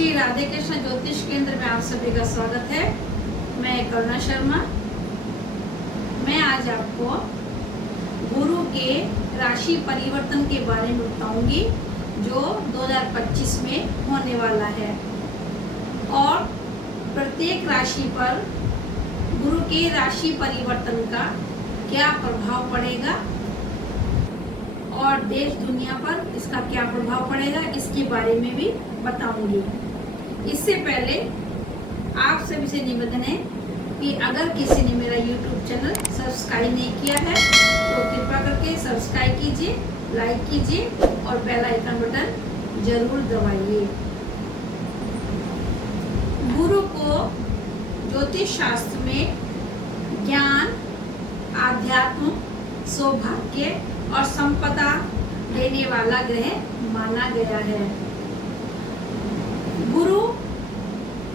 श्री राधे कृष्ण ज्योतिष केंद्र में आप सभी का स्वागत है। मैं करुणा शर्मा। मैं आज आपको गुरु के राशि परिवर्तन के बारे में बताऊंगी जो 2025 में होने वाला है और प्रत्येक राशि पर गुरु के राशि परिवर्तन का क्या प्रभाव पड़ेगा और देश दुनिया पर इसका क्या प्रभाव पड़ेगा, इसके बारे में भी बताऊंगी। इससे पहले आप सभी से निवेदन है कि अगर किसी ने मेरा YouTube चैनल सब्सक्राइब नहीं किया है तो कृपया करके सब्सक्राइब कीजिए, लाइक कीजिए और बेल आइकन बटन जरूर दबाइए। गुरु को ज्योतिष शास्त्र में ज्ञान, आध्यात्म, सौभाग्य और संपदा देने वाला ग्रह माना गया है। गुरु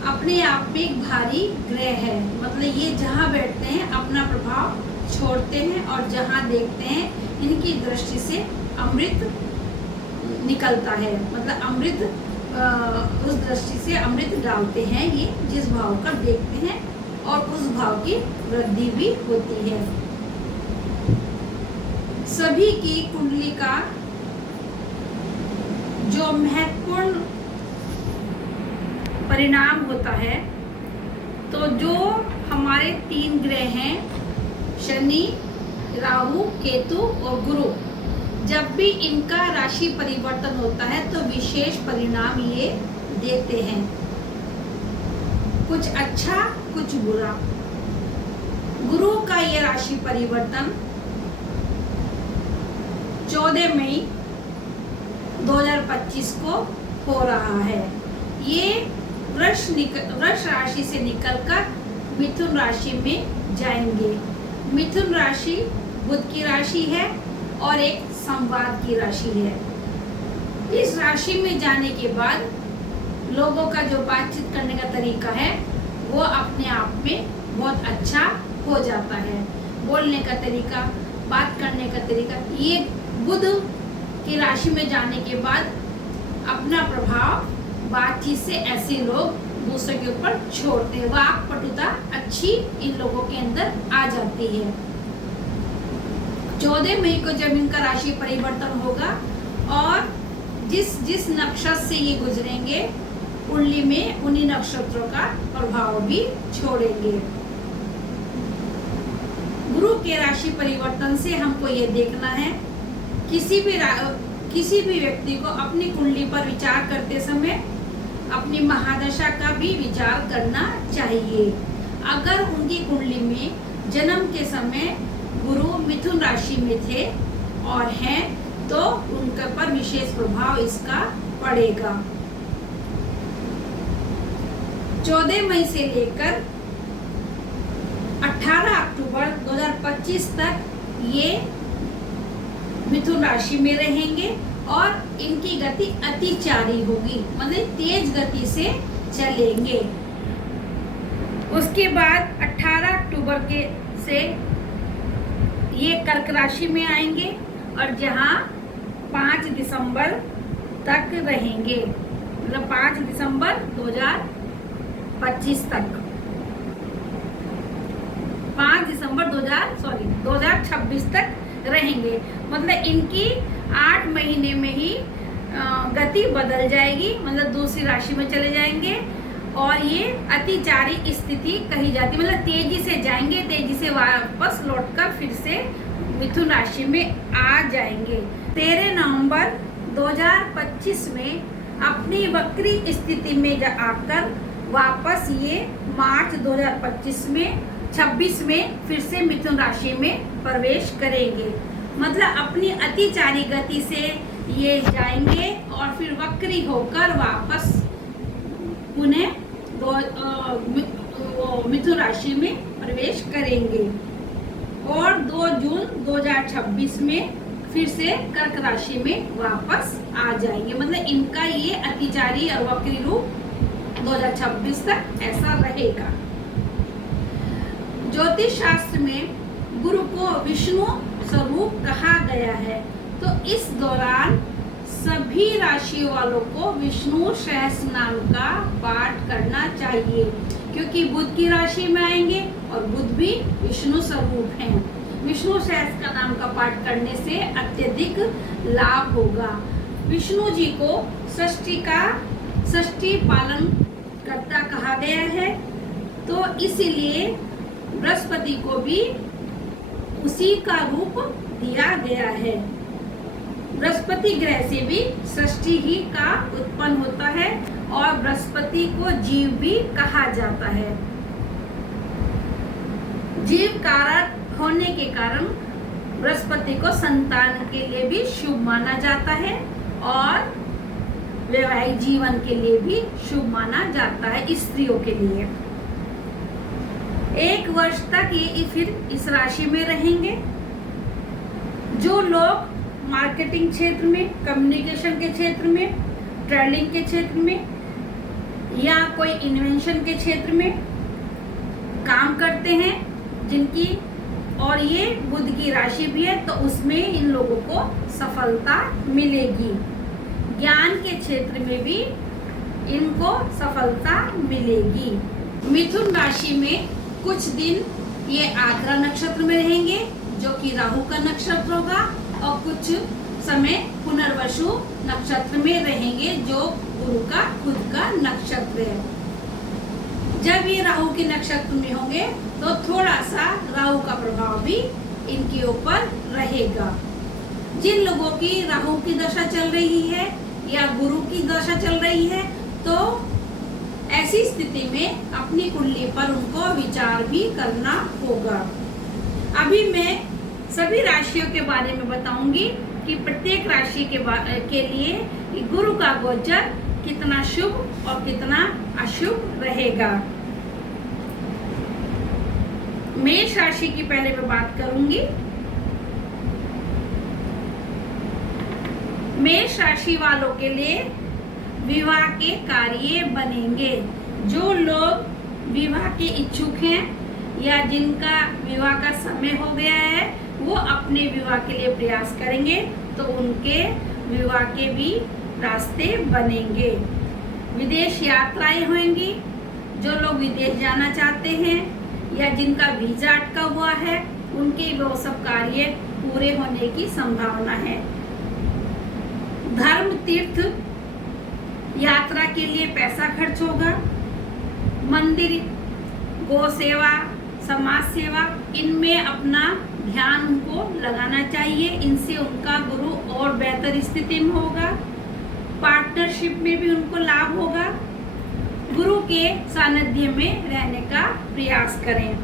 अपने आप में एक भारी ग्रह है, मतलब ये जहाँ बैठते हैं अपना प्रभाव छोड़ते हैं और जहाँ देखते हैं इनकी दृष्टि से अमृत निकलता है, मतलब अमृत उस दृष्टि से अमृत डालते हैं ये जिस भाव का देखते हैं और उस भाव की वृद्धि भी होती है। सभी की कुंडली का जो महत्वपूर्ण परिणाम होता है, तो जो हमारे 3 ग्रह हैं शनि, राहु, केतु और गुरु, जब भी इनका राशि परिवर्तन होता है तो विशेष परिणाम ये देते हैं, कुछ अच्छा कुछ बुरा। गुरु का ये राशि परिवर्तन 14 मई 2025 को हो रहा है। ये वृष राशि से निकलकर मिथुन राशि में जाएंगे। मिथुन राशि बुध की राशि है और एक संवाद की राशि है। इस राशि में जाने के बाद लोगों का जो बातचीत करने का तरीका है वो अपने आप में बहुत अच्छा हो जाता है। बोलने का तरीका, बात करने का तरीका, ये बुध की राशि में जाने के बाद अपना प्रभाव बातचीत से ऐसे लोग दूसरे के ऊपर छोड़ते हैं। वाक पटुता अच्छी इन लोगों के अंदर आ जाती है। 14 मई को जब इनका राशि परिवर्तन होगा और जिस नक्षत्र से ये गुजरेंगे कुंडली में उन्हीं नक्षत्रों का प्रभाव भी छोड़ेंगे। गुरु के राशि परिवर्तन से हमको ये देखना है, किसी भी व्यक्ति को अपनी कुंडली पर विचार करते समय अपनी महादशा का भी विचार करना चाहिए। अगर उनकी कुंडली में जन्म के समय गुरु मिथुन राशि में थे और हैं तो उनके पर विशेष प्रभाव इसका पड़ेगा। 14 मई से लेकर 18 अक्टूबर 2025 तक ये मिथुन राशि में रहेंगे और इनकी गति अतिचारी होगी, मतलब तेज गति से चलेंगे। उसके बाद 18 अक्टूबर के से ये कर्क राशि में आएंगे और जहां 5 दिसंबर तक रहेंगे, मतलब 5 दिसंबर 2025 तक, 5 दिसंबर 2026 तक रहेंगे। मतलब इनकी 8 महीने में ही गति बदल जाएगी, मतलब दूसरी राशि में चले जाएंगे और ये अतिचारी स्थिति कही जाती है, मतलब तेजी से जाएंगे, तेजी से वापस लौटकर फिर से मिथुन राशि में आ जाएंगे। 13 नवंबर 2025 में अपनी वक्री स्थिति में आकर वापस ये मार्च 2026 में फिर से मिथुन राशि में प्रवेश करेंगे। मतलब अपनी अतिचारी गति से ये जाएंगे और फिर वक्री होकर वापस उन्हें मिथुन राशि में प्रवेश करेंगे और 2 जून 2026 में फिर से कर्क राशि में वापस आ जाएंगे। मतलब इनका ये अतिचारी और वक्री रूप 2026 तक ऐसा रहेगा। ज्योतिष शास्त्र में गुरु को विष्णु स्वरूप कहा गया है, तो इस दौरान सभी राशि वालों को विष्णु सहस्रनाम का पाठ करना चाहिए, क्योंकि बुध की राशि में आएंगे और बुध भी विष्णु स्वरूप हैं। विष्णु सहस्त्र नाम का पाठ करने से अत्यधिक लाभ होगा। विष्णु जी को षष्ठी पालन कर्ता कहा गया है, तो इसीलिए बृहस्पति को भी उसी का रूप दिया गया है। बृहस्पति ग्रह से भी षष्ठी ही का उत्पन्न होता है और बृहस्पति को जीव भी कहा जाता है। जीव कारक होने के कारण बृहस्पति को संतान के लिए भी शुभ माना जाता है और वैवाहिक जीवन के लिए भी शुभ माना जाता है, स्त्रियों के लिए। 1 वर्ष तक ये फिर इस राशि में रहेंगे। जो लोग मार्केटिंग क्षेत्र में, कम्युनिकेशन के क्षेत्र में, ट्रेडिंग के क्षेत्र में या कोई इन्वेंशन के क्षेत्र में काम करते हैं, जिनकी और ये बुध की राशि भी है, तो उसमें इन लोगों को सफलता मिलेगी। ज्ञान के क्षेत्र में भी इनको सफलता मिलेगी। मिथुन राशि में कुछ दिन ये आर्द्रा नक्षत्र में रहेंगे, जो कि राहु का नक्षत्र होगा, और कुछ समय पुनर्वसु नक्षत्र में रहेंगे, जो गुरु का खुद का नक्षत्र है। जब ये राहु के नक्षत्र में होंगे तो थोड़ा सा राहु का प्रभाव भी इनके ऊपर रहेगा। जिन लोगों की राहु की दशा चल रही है या गुरु की दशा चल रही है, तो ऐसी स्थिति में अपनी कुंडली पर उनको विचार भी करना होगा। अभी मैं सभी राशियों के बारे में बताऊंगी कि प्रत्येक राशि के लिए गुरु का गोचर कितना शुभ और कितना अशुभ रहेगा। मेष राशि की पहले मैं बात करूंगी। मेष राशि वालों के लिए विवाह के कार्य बनेंगे। जो लोग विवाह के इच्छुक हैं या जिनका विवाह का समय हो गया है, वो अपने विवाह के लिए प्रयास करेंगे तो उनके विवाह के भी रास्ते बनेंगे। विदेश यात्राएं होंगी। जो लोग विदेश जाना चाहते हैं या जिनका वीजा अटका हुआ है, उनके वो सब कार्य पूरे होने की संभावना है। धर्म तीर्थ यात्रा के लिए पैसा खर्च होगा। मंदिर, गौ सेवा, समाज सेवा, इनमें अपना ध्यान उनको लगाना चाहिए। इनसे उनका गुरु और बेहतर स्थिति में होगा। पार्टनरशिप में भी उनको लाभ होगा। गुरु के सानिध्य में रहने का प्रयास करें।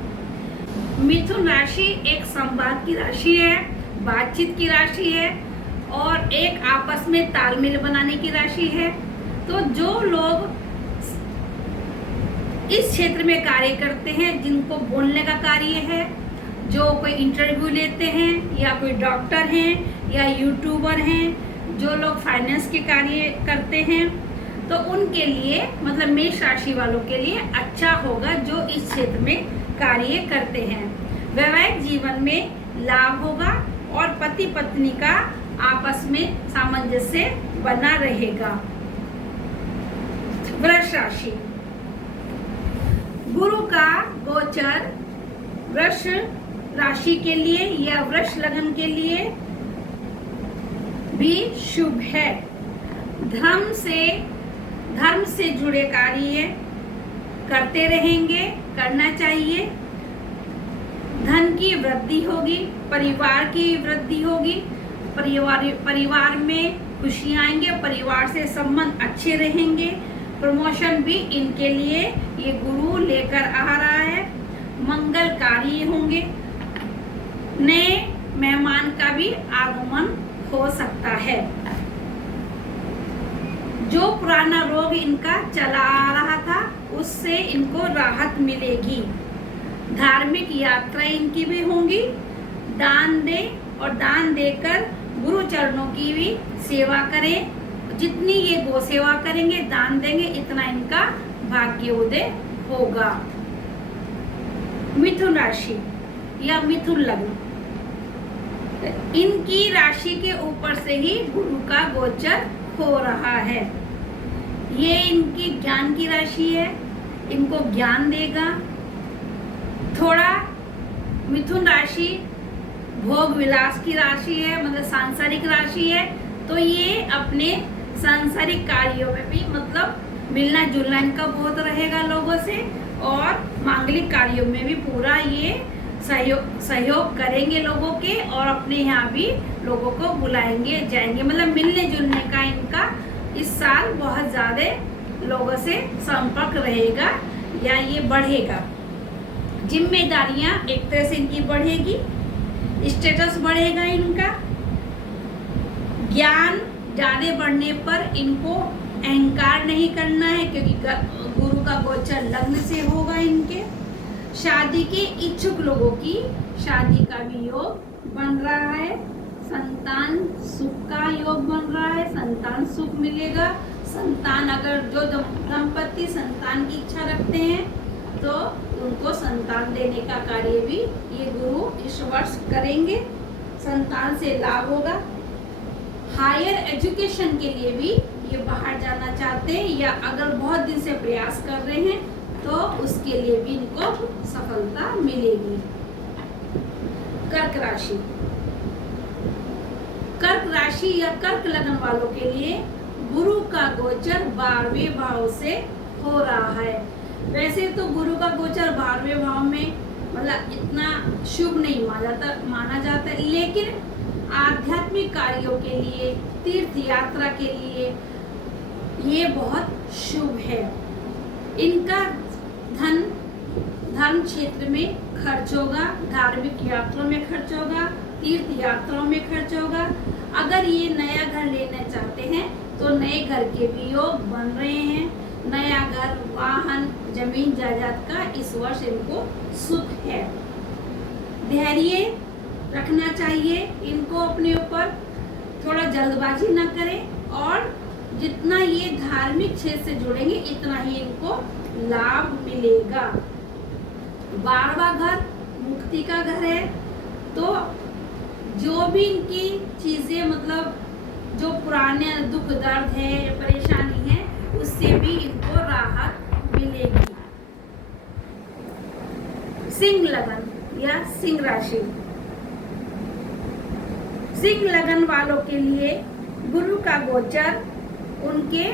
मिथुन राशि एक संवाद की राशि है, बातचीत की राशि है और एक आपस में तालमेल बनाने की राशि है। तो जो लोग इस क्षेत्र में कार्य करते हैं, जिनको बोलने का कार्य है, जो कोई इंटरव्यू लेते हैं या कोई डॉक्टर हैं या यूट्यूबर हैं, जो लोग फाइनेंस के कार्य करते हैं, तो उनके लिए मतलब मेष राशि वालों के लिए अच्छा होगा जो इस क्षेत्र में कार्य करते हैं। वैवाहिक जीवन में लाभ होगा और पति पत्नी का आपस में सामंजस्य बना रहेगा। वृष राशि, गुरु का गोचर वृष राशि के लिए या वृष लग्न के लिए भी शुभ है। धर्म से जुड़े कार्य करते रहेंगे, करना चाहिए। धन की वृद्धि होगी, परिवार की वृद्धि होगी, परिवार में खुशियां आएंगे, परिवार से संबंध अच्छे रहेंगे। प्रमोशन भी इनके लिए ये गुरु लेकर आ रहा है। मंगल कार्य होंगे। नए मेहमान का भी आगमन हो सकता है। जो पुराना रोग इनका चला आ रहा था, उससे इनको राहत मिलेगी। धार्मिक यात्रा इनकी भी होंगी। दान दें और दान देकर गुरु चरणों की भी सेवा करें। जितनी ये गो सेवा करेंगे, दान देंगे, इतना इनका भाग्योदय होगा। मिथुन राशि या मिथुन लग्न, इनकी राशि के ऊपर से ही गुरु का गोचर हो रहा है। ये इनकी ज्ञान की राशि है, इनको ज्ञान देगा। थोड़ा मिथुन राशि भोग विलास की राशि है, मतलब सांसारिक राशि है, तो ये अपने सांसारिक कार्यों में भी मतलब मिलना जुलना इनका बहुत रहेगा लोगों से, और मांगलिक कार्यों में भी पूरा ये सहयोग करेंगे लोगों के, और अपने यहाँ भी लोगों को बुलाएंगे जाएंगे, मतलब मिलने जुलने का इनका इस साल बहुत ज़्यादा लोगों से संपर्क रहेगा या ये बढ़ेगा। जिम्मेदारियां एक तरह से इनकी बढ़ेगी, स्टेटस बढ़ेगा इनका। ज्ञान ज़्यादा बढ़ने पर इनको अहंकार नहीं करना है, क्योंकि गुरु का गोचर लग्न से होगा इनके। शादी के इच्छुक लोगों की शादी का भी योग बन रहा है। संतान सुख का योग बन रहा है, संतान सुख मिलेगा। संतान अगर जो दंपति संतान की इच्छा रखते हैं तो उनको संतान देने का कार्य भी ये गुरु इस वर्ष करेंगे, संतान से लाभ होगा। हायर एजुकेशन के लिए भी ये बाहर जाना चाहते हैं या अगर बहुत दिन से प्रयास कर रहे हैं तो उसके लिए भी इनको सफलता मिलेगी। कर्क राशि, कर्क राशि या कर्क लग्न वालों के लिए गुरु का गोचर 12वें भाव से हो रहा है। वैसे तो गुरु का गोचर 12वें भाव में मतलब इतना शुभ नहीं माना जाता, लेकिन आध्यात्मिक कार्यों के लिए, तीर्थ यात्रा के लिए ये बहुत शुभ है। इनका धर्म क्षेत्र में खर्च होगा, धार्मिक यात्राओं में खर्च होगा, तीर्थ यात्राओं में खर्च होगा। अगर ये नया घर लेना चाहते हैं तो नए घर के भी योग बन रहे हैं। नया घर, वाहन, जमीन जायदाद का इस वर्ष इनको सुख है। धैर्य रखना चाहिए इनको अपने ऊपर, थोड़ा जल्दबाजी ना करें, और जितना ये धार्मिक क्षेत्र से जुड़ेंगे इतना ही इनको लाभ मिलेगा। 12वां घर मुक्ति का घर है, तो जो भी इनकी चीजें मतलब जो पुराने दुख दर्द है, परेशानी है, उससे भी इनको राहत मिलेगी। सिंह लगन या सिंह राशि, सिंह लगन वालों के लिए गुरु का गोचर उनके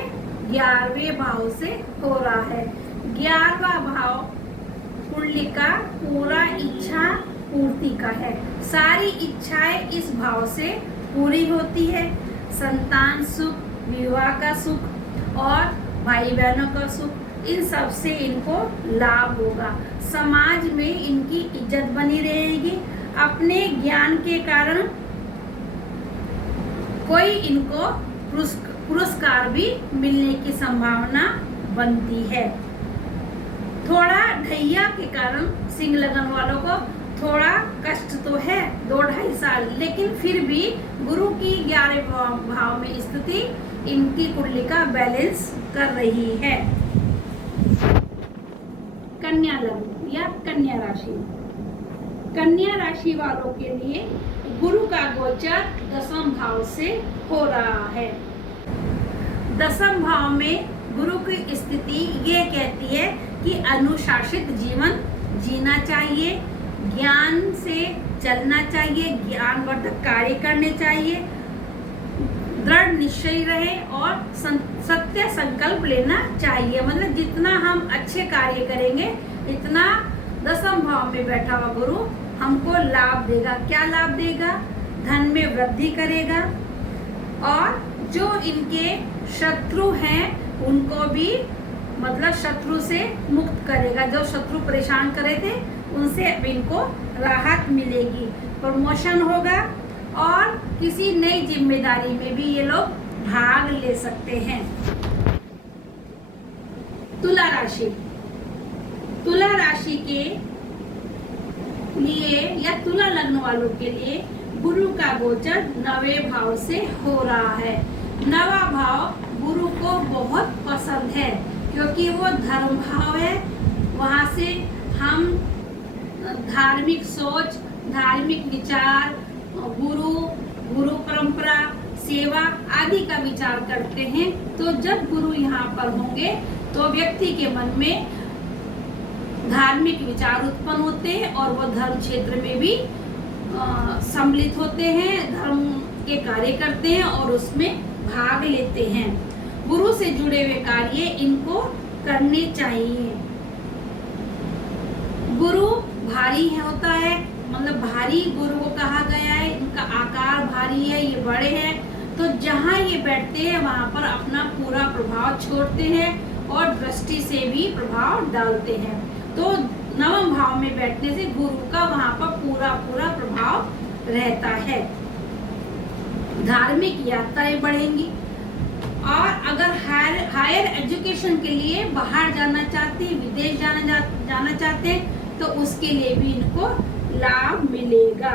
11वें भाव से हो रहा है। 11वां भाव कुंडली का पूरा इच्छा पूर्ति का है। सारी इच्छाएं इस भाव से पूरी होती है। संतान सुख, विवाह का सुख और भाई बहनों का सुख, इन सब से इनको लाभ होगा। समाज में इनकी इज्जत बनी रहेगी। अपने ज्ञान के कारण कोई इनको पुरस्कार भी मिलने की संभावना बनती है। थोड़ा ढैया के कारण सिंह लगन वालों को थोड़ा कष्ट तो है 2-2.5 साल, लेकिन फिर भी गुरु की 11वें भाव में स्थिति इनकी कुंडली का बैलेंस कर रही है। कन्या लग्न या कन्या राशि, कन्या राशि वालों के लिए गुरु का गोचर 10वें भाव से हो रहा है। 10वें भाव में गुरु की स्थिति ये कहती है कि अनुशासित जीवन जीना चाहिए, ज्ञान से चलना चाहिए, ज्ञानवर्धक कार्य करने चाहिए, दृढ़ निश्चय रहे और सत्य संकल्प लेना चाहिए। मतलब जितना हम अच्छे कार्य करेंगे इतना 10वें भाव में बैठा हुआ गुरु हमको लाभ देगा। क्या लाभ देगा? धन में वृद्धि करेगा, और जो इनके शत्रु हैं उनको भी मतलब शत्रु से मुक्त करेगा। जो शत्रु परेशान करे थे उनसे अब इनको राहत मिलेगी, प्रमोशन होगा, और किसी नई जिम्मेदारी में भी ये लोग भाग ले सकते हैं। तुला राशि, तुला राशि के लिए या तुला लग्न वालों के लिए गुरु का गोचर 9वें भाव से हो रहा है। 9वां भाव गुरु को बहुत पसंद है क्योंकि वो धर्म भाव है। वहाँ से हम धार्मिक सोच, धार्मिक विचार, गुरु परंपरा, सेवा आदि का विचार करते हैं। तो जब गुरु यहाँ पर होंगे तो व्यक्ति के मन में धार्मिक विचार उत्पन्न होते हैं और वो धर्म क्षेत्र में भी सम्मिलित होते हैं, धर्म के कार्य करते हैं और उसमें भाग लेते हैं। गुरु से जुड़े हुए कार्य इनको करने चाहिए। गुरु भारी है होता है, मतलब भारी गुरु को कहा गया है, इनका आकार भारी है, ये बड़े हैं, तो जहाँ ये बैठते हैं वहाँ पर अपना पूरा प्रभाव छोड़ते हैं और दृष्टि से भी प्रभाव डालते हैं। तो नवम भाव में बैठने से गुरु का वहाँ पर पूरा प्रभाव रहता है। धार्मिक यात्राएं बढ़ेंगी और अगर हायर एजुकेशन के लिए बाहर जाना चाहते हैं, विदेश जाना चाहते हैं, तो उसके लिए भी इनको लाभ मिलेगा।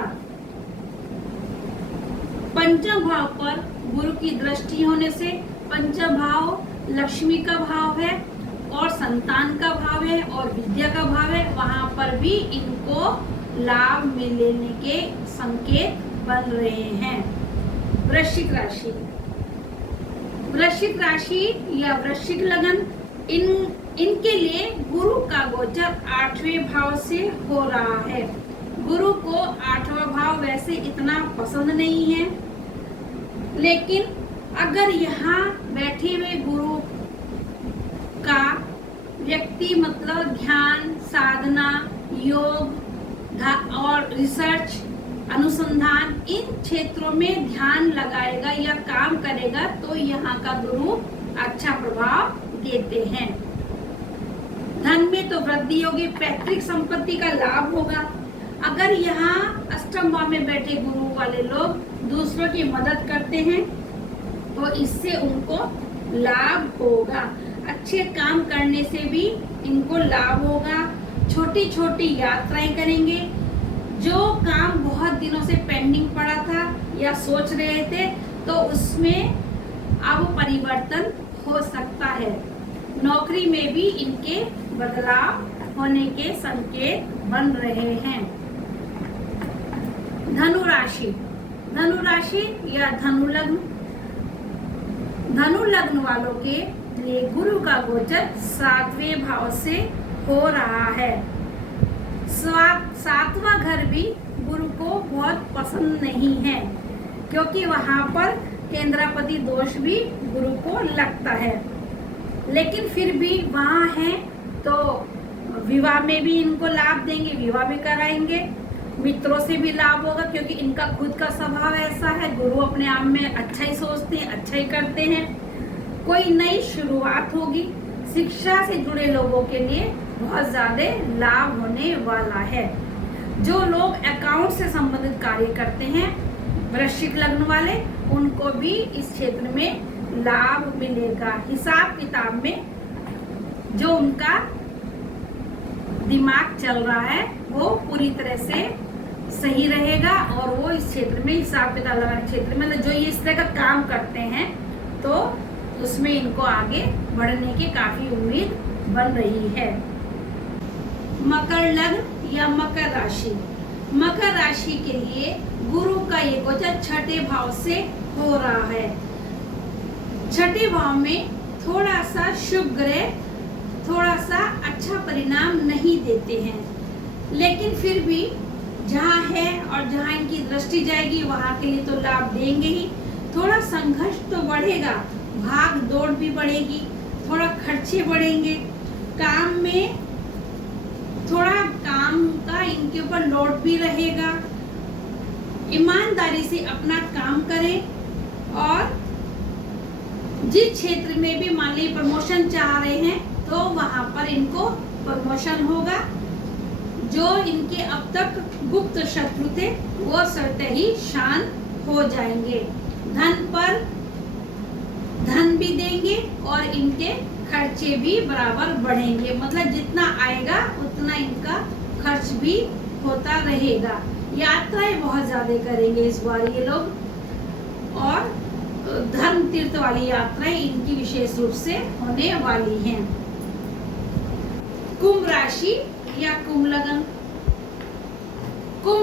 पंचम भाव पर गुरु की दृष्टि होने से, पंचम भाव लक्ष्मी का भाव है और संतान का भाव है और विद्या का भाव है, वहां पर भी इनको लाभ मिलने के संकेत बन रहे हैं। वृश्चिक राशि, वृश्चिक राशि या वृश्चिक लगन, इनके लिए गुरु का गोचर 8वें भाव से हो रहा है। गुरु को 8वां भाव वैसे इतना पसंद नहीं है, लेकिन अगर यहाँ बैठे हुए गुरु का व्यक्ति मतलब ध्यान, साधना, योग और रिसर्च, अनुसंधान, इन क्षेत्रों में ध्यान लगाएगा या काम करेगा तो यहाँ का गुरु अच्छा प्रभाव देते हैं। धन में तो वृद्धि होगी, पैतृक संपत्ति का लाभ होगा। अगर यहाँ अष्टम भाव में बैठे गुरु वाले लोग दूसरों की मदद करते हैं तो इससे उनको लाभ होगा। अच्छे काम करने से भी इनको लाभ होगा। छोटी छोटी यात्राएं करेंगे। जो काम बहुत दिनों से पेंडिंग पड़ा था या सोच रहे थे तो उसमें अब परिवर्तन हो सकता है। नौकरी में भी इनके बदलाव होने के संकेत बन रहे हैं। धनु राशि, धनु राशि या धनु लग्न, धनु लग्न वालों के लिए गुरु का गोचर 7वें भाव से हो रहा है। 7वां घर भी गुरु को बहुत पसंद नहीं है क्योंकि वहां पर केंद्रापति दोष भी गुरु को लगता है, लेकिन फिर भी वहां है तो विवाह में भी इनको लाभ देंगे, विवाह भी कराएंगे। मित्रों से भी लाभ होगा क्योंकि इनका खुद का स्वभाव ऐसा है, गुरु अपने आप में अच्छा ही सोचते हैं, अच्छा ही करते हैं। कोई नई शुरुआत होगी। शिक्षा से जुड़े लोगों के लिए बहुत ज्यादा लाभ होने वाला है। जो लोग अकाउंट से संबंधित कार्य करते हैं, वृश्चिक लग्न वाले, उनको भी इस क्षेत्र में लाभ मिलेगा। हिसाब किताब में जो उनका दिमाग चल रहा है वो पूरी तरह से सही रहेगा और वो इस क्षेत्र में हिसाब किताब लगाने क्षेत्र में जो ये इस तरह का काम करते हैं तो उसमें इनको आगे बढ़ने की काफी उम्मीद बन रही है। मकर लग्न या मकर राशि, मकर राशि के लिए गुरु का ये गोचर 6ठे भाव से हो रहा है। 6ठे भाव में थोड़ा सा शुभ ग्रह थोड़ा सा अच्छा परिणाम नहीं देते हैं, लेकिन फिर भी जहाँ है और जहाँ इनकी दृष्टि जाएगी वहाँ के लिए तो लाभ देंगे ही। थोड़ा संघर्ष तो बढ़ेगा, भाग दौड़ भी बढ़ेगी, थोड़ा खर्चे बढ़ेंगे, काम में थोड़ा काम का इनके ऊपर लोड भी रहेगा। ईमानदारी से अपना काम करें और जिस क्षेत्र में भी मान लीजिए प्रमोशन चाह रहे हैं तो वहां पर इनको प्रमोशन होगा। जो इनके अब तक गुप्त शत्रु थे वो स्वतः ही शांत हो जाएंगे। धन पर धन भी देंगे और इनके खर्चे भी बराबर बढ़ेंगे, मतलब जितना आएगा उतना इनका खर्च भी होता रहेगा। यात्राएं बहुत ज्यादा करेंगे इस बार ये लोग और धर्म तीर्थ वाली यात्राएं इनकी विशेष रूप से होने वाली हैं। कुंभ राशि या कुंभ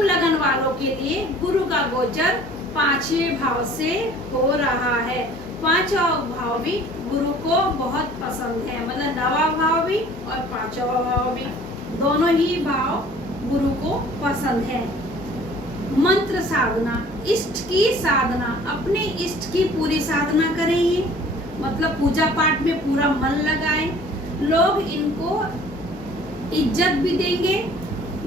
लगन वालों के लिए गुरु का गोचर पांचवें भाव से हो रहा है। पांचवा भाव भी गुरु को बहुत पसंद है, मतलब नवा भाव भी और पांचवा भाव भी, दोनों ही भाव गुरु को पसंद है। मंत्र साधना, इष्ट की साधना, अपने इष्ट की पूरी साधना करेंगे, मतलब पूजा पाठ में पूरा मन लगाएं। लोग इनको इज्जत भी देंगे,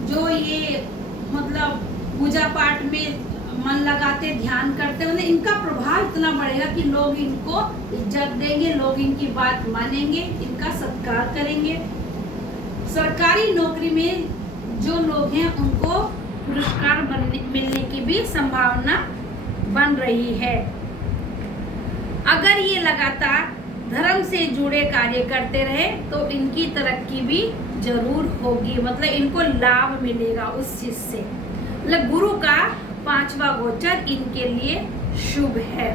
जो ये मतलब पूजा पाठ में मन लगाते, ध्यान करते, मतलब इनका प्रभाव इतना बढ़ेगा कि लोग इनको इज्जत देंगे, लोग इनकी बात मानेंगे, इनका सत्कार करेंगे। सरकारी नौकरी में जो लोग हैं उनको पुरस्कार मिलने की भी संभावना बन रही है। अगर ये लगातार धर्म से जुड़े कार्य करते रहे तो इनकी तरक्की भी जरूर होगी, मतलब इनको लाभ मिलेगा उस चीज से। मतलब गुरु का पांचवा गोचर इनके लिए शुभ है।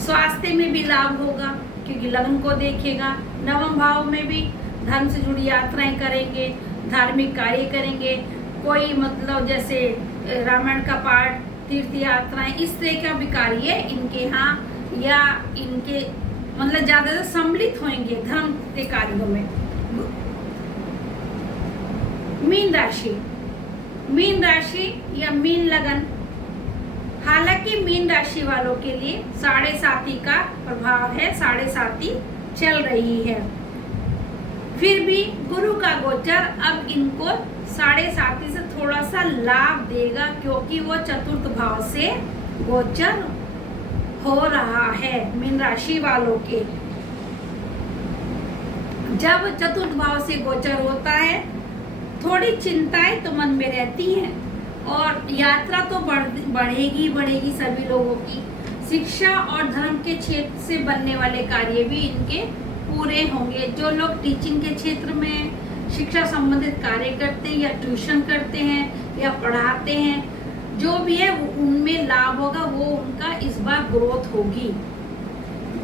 स्वास्थ्य में भी लाभ होगा क्योंकि लग्न को देखेगा। नवम भाव में भी धर्म से जुड़ी यात्राएं करेंगे, धार्मिक कार्य करेंगे, कोई मतलब जैसे रामायण का पाठ, तीर्थ यात्राएं, इस तरह का भी कार्य इनके यहाँ या इनके मतलब ज्यादा सम्मिलित होंगे धर्म के कार्यों में। मीन राशि, मीन राशि या मीन लगन, हालांकि मीन राशि वालों के लिए 7.5 का प्रभाव है, 7.5 चल रही है, फिर भी गुरु का गोचर अब इनको 7.5 से थोड़ा सा लाभ देगा क्योंकि वो चतुर्थ भाव से गोचर हो रहा है। मीन राशि वालों के जब चतुर्थ भाव से गोचर होता है थोड़ी चिंताएं तो मन में रहती हैं और यात्रा तो बढ़ेगी सभी लोगों की। शिक्षा और धर्म के क्षेत्र से बनने वाले कार्य भी इनके पूरे होंगे। जो लोग टीचिंग के क्षेत्र में शिक्षा संबंधित कार्य करते हैं या ट्यूशन करते हैं या पढ़ाते हैं, जो भी है उनमें लाभ होगा, वो उनका इस बार ग्रोथ होगी।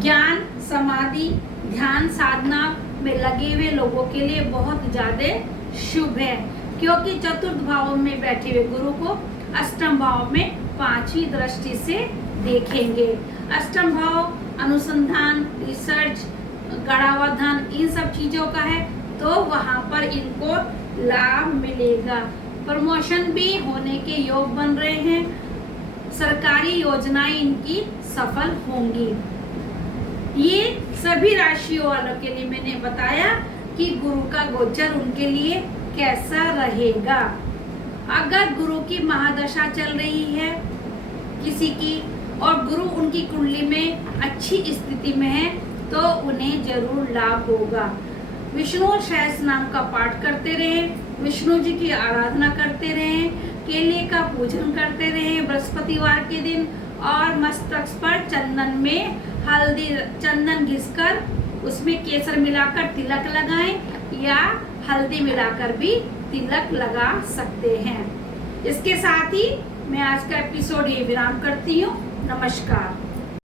ज्ञान, समाधि, ध्यान साधना में लगे हुए लोगों के लिए बहुत ज्यादा शुभ है क्योंकि चतुर्थ भाव में बैठे हुए गुरु को अष्टम भाव में 5वीं दृष्टि से देखेंगे। अष्टम भाव अनुसंधान, रिसर्च, गढ़ावाधन, इन सब चीजों का है, तो वहां पर इनको लाभ मिलेगा। प्रमोशन भी होने के योग बन रहे हैं, सरकारी योजनाएं इनकी सफल होंगी। ये सभी राशियों वालों के लिए मैंने बताया कि गुरु का गोचर उनके लिए कैसा रहेगा। अगर गुरु की महादशा चल रही है किसी की और गुरु उनकी कुंडली में अच्छी स्थिति में है तो उन्हें जरूर लाभ होगा। विष्णु सहस्त्र नाम का पाठ करते रहें, विष्णु जी की आराधना करते रहें, केले का पूजन करते रहें बृहस्पतिवार के दिन, और मस्तक पर चंदन में हल्दी चंदन घिसकर उसमें केसर मिलाकर तिलक लगाएं या हल्दी मिलाकर भी तिलक लगा सकते हैं। इसके साथ ही मैं आज का एपिसोड ये विराम करती हूँ। नमस्कार।